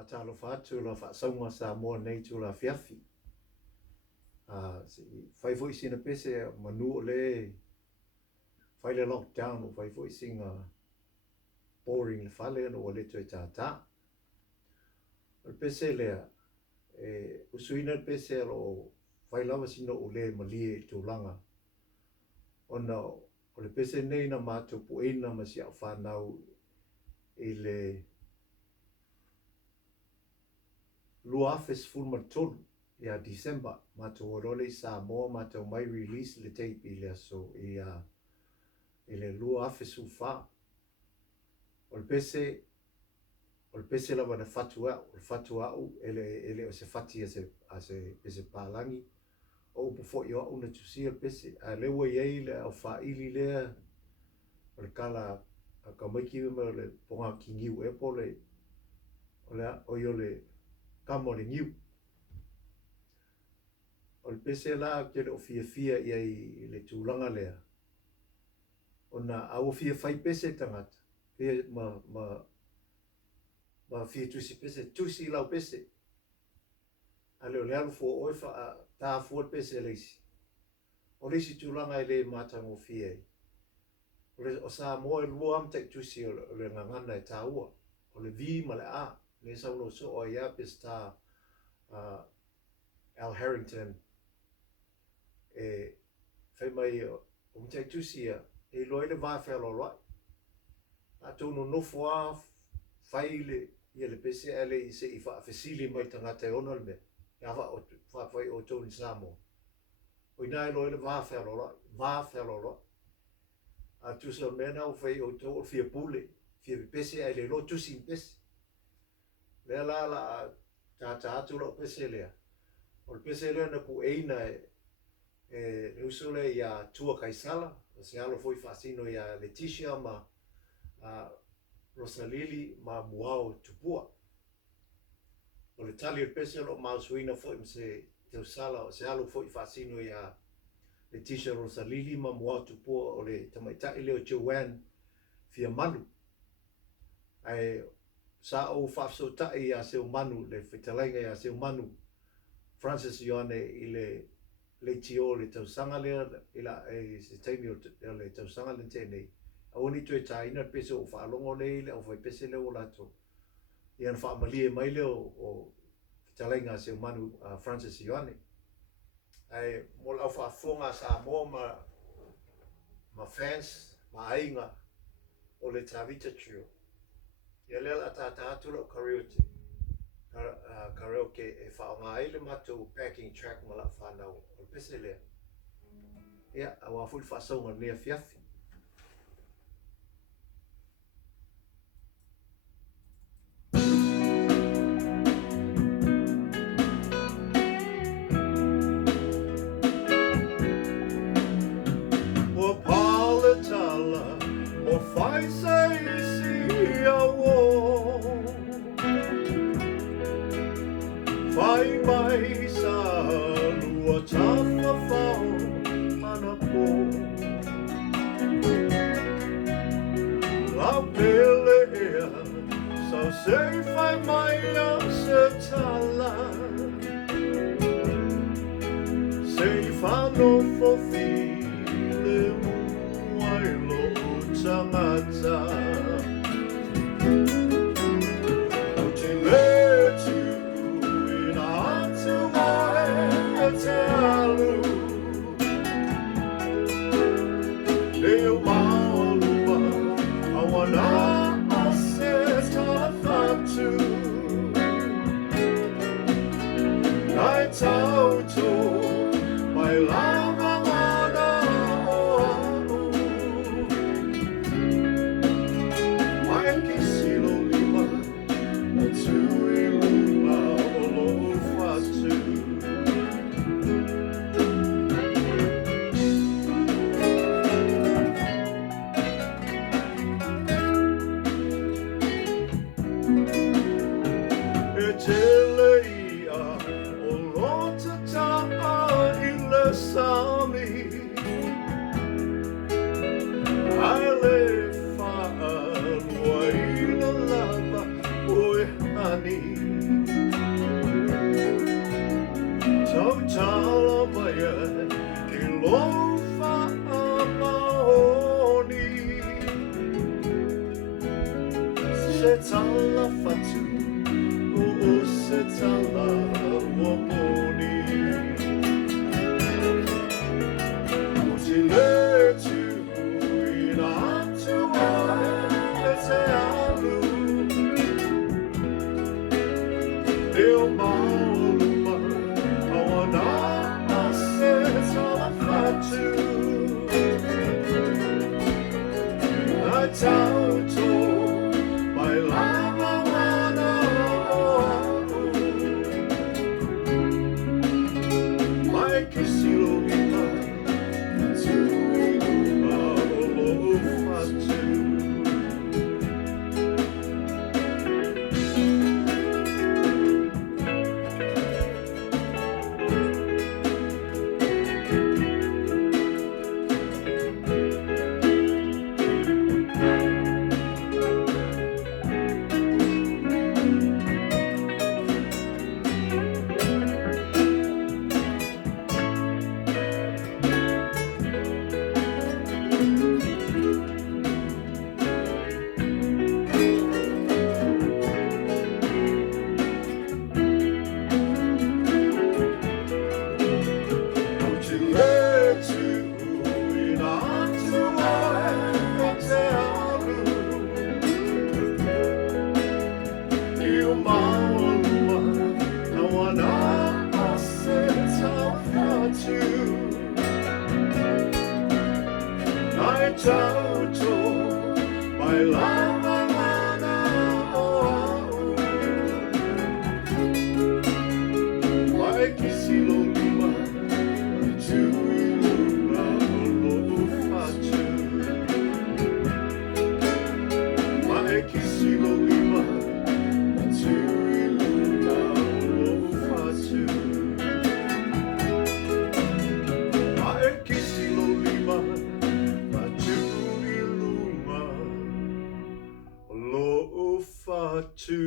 atalo fatu la whaasaunga sa moa nei tu la fiafi. Whai fo isina pese manu o le whai le lockdown o whai fo isinga boring le whale o le tue tata. O pese lea, usuina pese o whai lawa sino o le malie i tūlanga. Ona o le pese nei na mātou pu'eina ma si au whanau i le lua afes fulmatolu ia December mātou orole i sa moa mātou mai release le tape i le aso i le lua afes ufa. O le pese lava na fatu au ele o se fati a se pese pālangi o upo fo i au na tusia pese a lewa iei le au whaili lea o le kala a ka maiki me le ponga ki ngiu e po le o yo le kamo le ngiu o le pese la ke le o fia i le tūlanga lea o na au fia fai pese tangata fia ma fia tusi pese tusi lau pese a leo le alu fo oe wha tā fuat pese leisi o leisi tūlanga i le mātango fia o sa moa e lua am tek tusi o le ngangana e tā ua o le vi ma le a ne sauno so o ia pes tā Al Harrington fai mai o mtek tusi e loe le vāwhea lo roi a tōno nofo a fai ia le pese ele i se i whaafesili mai tangata e ona le mea ia whaafai o tōni Samoa o inai loe le vāwhea lo roi a tusa mena o fai o tō o fiapule fia pese ele lo tusi pese lea la tata atu lo pese lea o le pese lea na pu'eina e usole ia tua kaisala se alo foi fasino ia Leticia ma Rosalili ma muao tupua o le tali le pese lo mausuina foi se Tausala o se alo foi fasino ia Leticia Rosalili ma muao tupua o le tamaitai leo Joanne fia manu ai sa o fafso tai ia seu manu le fitalenga ia seu manu Francis Ioane i le tio le tausanga lea ila se taimi o le tausanga le tēnei a oni tue taina pese o whaalongo nei le o whai pese leo o lato ian whaamalie mai leo o fitalenga seu manu Francis Ioane ai mo lau whaafonga sa mo ma fans ma ainga o le Tavita trio ia lea la tata atu lo karaoke e whaonga ai le matou backing track ma la whanau o pese lea ia a wafui whaasonga nea fiafi o pale tala o fai seisi au o fai-mea sa lua tafa fao ana po la pelea sa se fai-mea se tala se whanofo le muai lo tagata talu leo maolua awana ase tafatu nai tauto mai lava ngana o anu mai kisilo lima na tui luna o lo fatu Sami ale fa'agoai le lava oe hani tala fatu o se tala ua moni o Titile tu ina atua e te alu Leo mauluma aunoa se tala fatu Ai tauto mai lava wana mai kisilo lima tu iluma lo fatu Tauto mai lava wana mai kisilo lima tu iluma lo fatu mai kisilo lima tu iluma lo fatu mai kisilo lima lo fatu